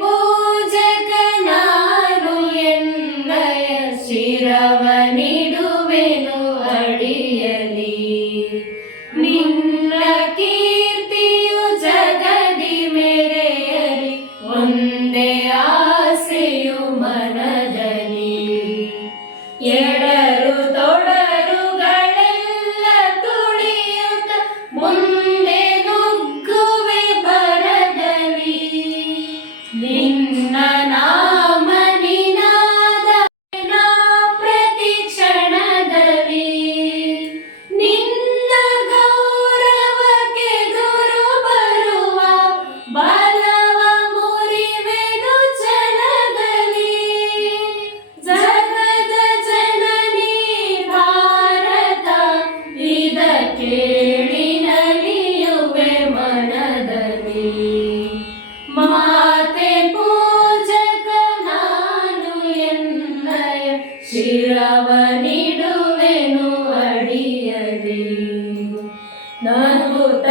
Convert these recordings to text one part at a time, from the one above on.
पूजकनानुयन्मय शिरवणी ನಗುತ್ತ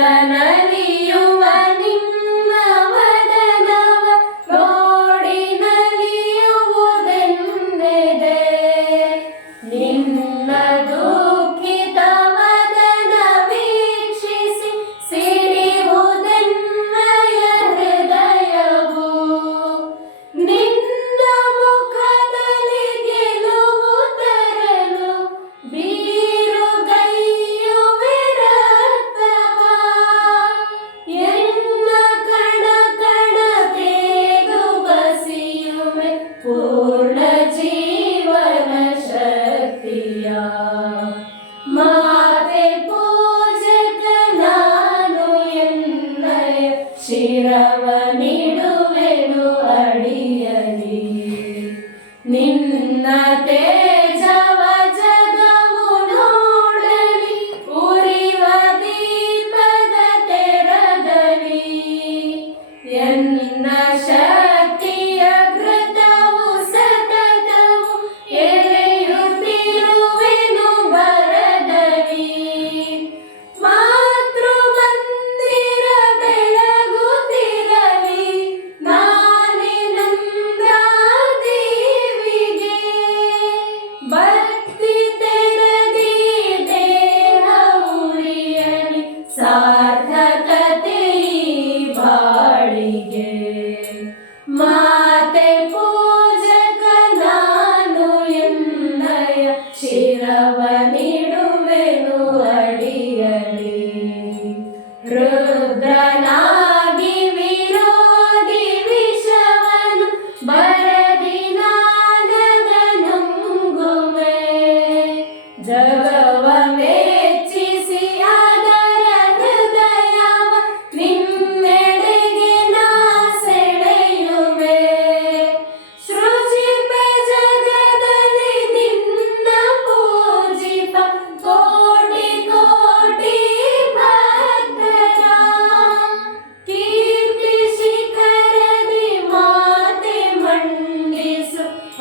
ರವನಿಡುವೆನು ಅಡಿಯಲ್ಲಿ ನಿನ್ನ ತೇ ಶಿರವನಿಡುವೆನು ಅಡಿಯಲಿ ರುದ್ರನಾಗಿ ವಿರೋಧಿ ವಿಷವನು अडि अलि ಜಗ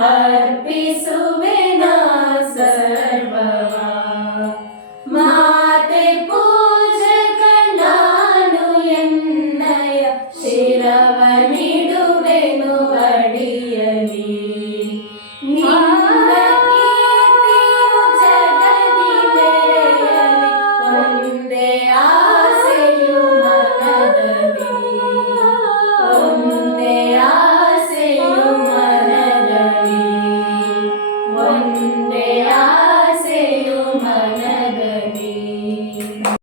Hare